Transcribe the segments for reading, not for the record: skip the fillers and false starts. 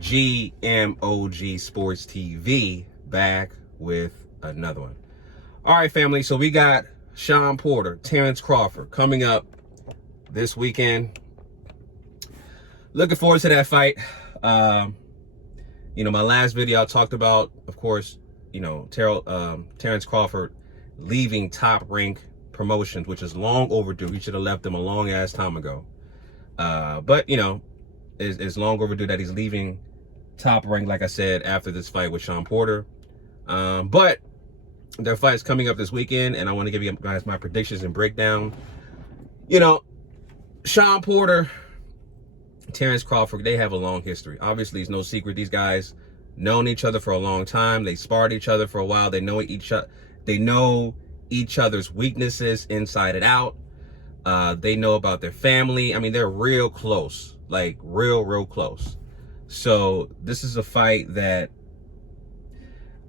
GMOG Sports TV back with another one. All right, family. So we got Shawn Porter, Terence Crawford coming up this weekend. Looking forward to that fight. My last video I talked about, of course, Terence Crawford leaving Top Rank Promotions, which is long overdue. He should have left them a long ass time ago. But it's long overdue that he's leaving Top Rank, like I said, after this fight with Shawn Porter. But their fight's coming up this weekend, and I want to give you guys my predictions and breakdown. Shawn Porter, Terence Crawford, they have a long history. Obviously, it's no secret these guys known each other for a long time. They sparred each other for a while. They know each other. They know each other's weaknesses inside and out. They know about their family. I mean, they're real close, like real close. So this is a fight that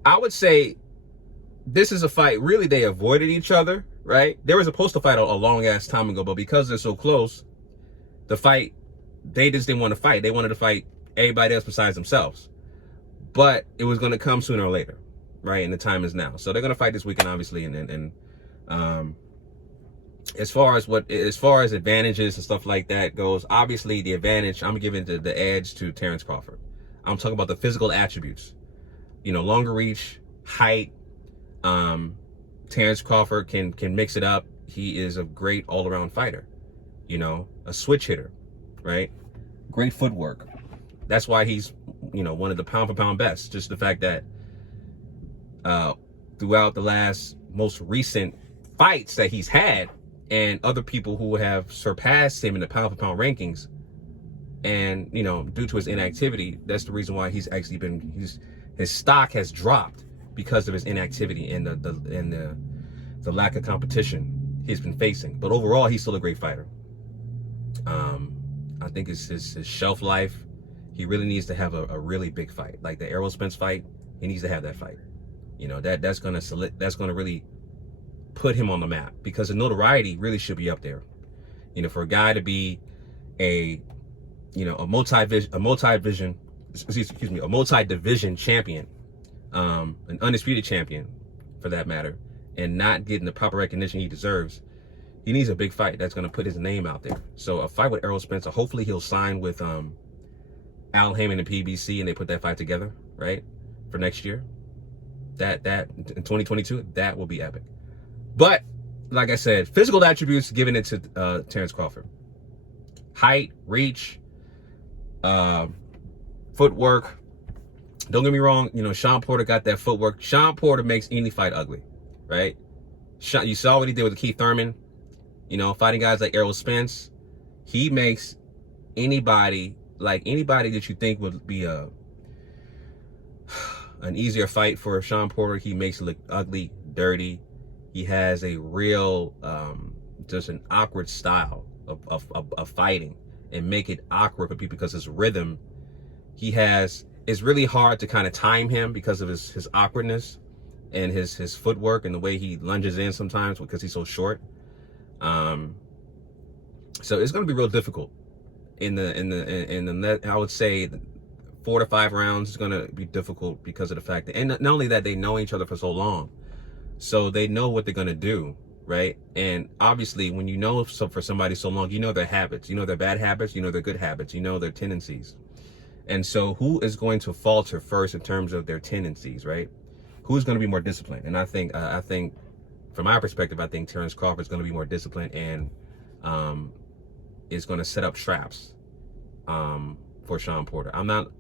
I would say this is a fight. Really, they avoided each other, right? They were supposed to fight a long ass time ago, but because they're so close, the fight, they just didn't want to fight. They wanted to fight everybody else besides themselves. But it was going to come sooner or later, right? And the time is now. So they're going to fight this weekend, obviously. And as far as advantages and stuff like that goes, obviously the advantage, I'm giving the edge to Terence Crawford. I'm talking about the physical attributes. Longer reach, height. Terence Crawford can mix it up. He is a great all-around fighter. A switch hitter, right? Great footwork. That's why he's, one of the pound-for-pound best. Just the fact that throughout the most recent fights that he's had, and other people who have surpassed him in the pound-for-pound rankings, and due to his inactivity, that's the reason why he's actually his stock has dropped, because of his inactivity and the lack of competition he's been facing. But overall, he's still a great fighter. I think it's his shelf life. He really needs to have a really big fight, like the Errol Spence fight. He needs to have that fight. That's gonna really put him on the map, because the notoriety really should be up there. For a guy to be a multi-division champion, an undisputed champion for that matter, and not getting the proper recognition he deserves, he needs a big fight that's going to put his name out there. So a fight with Errol Spence, hopefully he'll sign with Al Heyman and PBC, and they put that fight together, right, for next year. That in 2022, that will be epic. But like I said, physical attributes, giving it to Terence Crawford. Height, reach, footwork. Don't get me wrong, Shawn Porter got that footwork. Shawn Porter makes any fight ugly, right? You saw what he did with Keith Thurman, fighting guys like Errol Spence. He makes anybody that you think would be an easier fight for Shawn Porter, he makes it look ugly, dirty. He has a real, just an awkward style of fighting, and make it awkward for people because his rhythm, it's really hard to kind of time him because of his awkwardness and his footwork and the way he lunges in sometimes because he's so short. So it's going to be real difficult in the I would say 4 to 5 rounds is going to be difficult because of the fact that, and not only that, they know each other for so long, so they know what they're going to do, right? And obviously when for somebody so long, their habits, their bad habits, their good habits, their tendencies. And so who is going to falter first in terms of their tendencies, right? Who's going to be more disciplined? And I think from my perspective, I think Terence Crawford is going to be more disciplined, and is going to set up traps for Shawn Porter. I'm not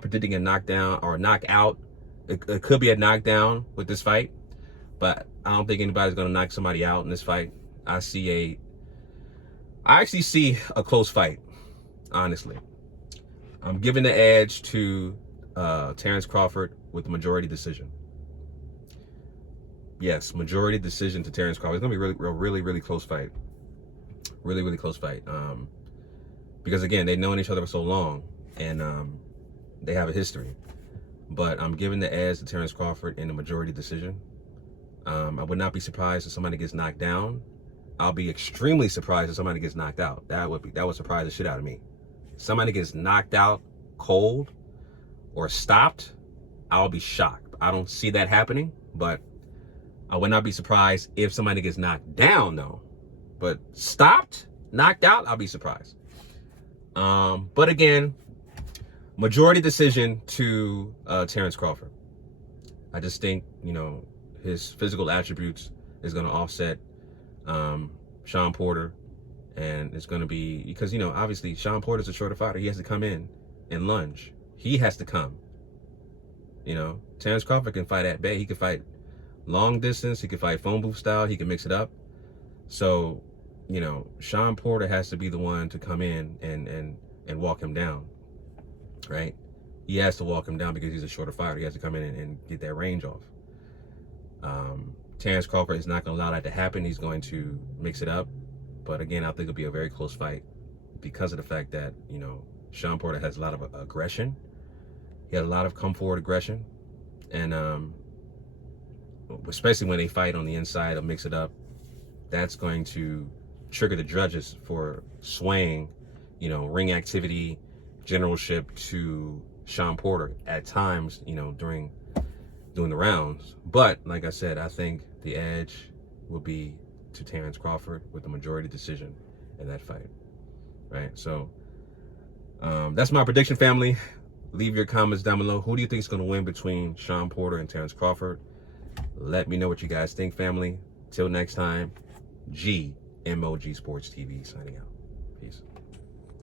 predicting a knockdown or a knockout. It could be a knockdown with this fight, but I don't think anybody's going to knock somebody out in this fight. I actually see a close fight, honestly. I'm giving the edge to Terence Crawford with the majority decision. Yes, majority decision to Terence Crawford. It's going to be a really close fight. Really close fight. Because, again, they've known each other for so long, and they have a history. But I'm giving the edge to Terence Crawford in the majority decision. I would not be surprised if somebody gets knocked down. I'll be extremely surprised if somebody gets knocked out. That would surprise the shit out of me. Somebody gets knocked out cold, or stopped, I'll be shocked. I don't see that happening, but I would not be surprised if somebody gets knocked down, though. But stopped, knocked out, I'll be surprised. But again, majority decision to Terence Crawford. I just think, his physical attributes is going to offset Shawn Porter. And it's going to be, because, obviously Shawn Porter's a shorter fighter. He has to come in and lunge. He has to come. Terence Crawford can fight at bay. He can fight long distance. He can fight phone booth style. He can mix it up. So, Shawn Porter has to be the one to come in and walk him down, right? He has to walk him down because he's a shorter fighter. He has to come in and get that range off. Terence Crawford is not going to allow that to happen. He's going to mix it up. But again, I think it'll be a very close fight because of the fact that, Shawn Porter has a lot of aggression. He has a lot of come forward aggression. And especially when they fight on the inside or mix it up, that's going to trigger the judges for swaying, ring activity, generalship to Shawn Porter at times, during the rounds. But like I said, I think the edge will be to Terence Crawford with the majority decision in that fight, right? So that's my prediction, family. Leave your comments down below. Who do you think is going to win between Shawn Porter and Terence Crawford? Let me know what you guys think, family. Till next time, GMOG Sports TV signing out. Peace.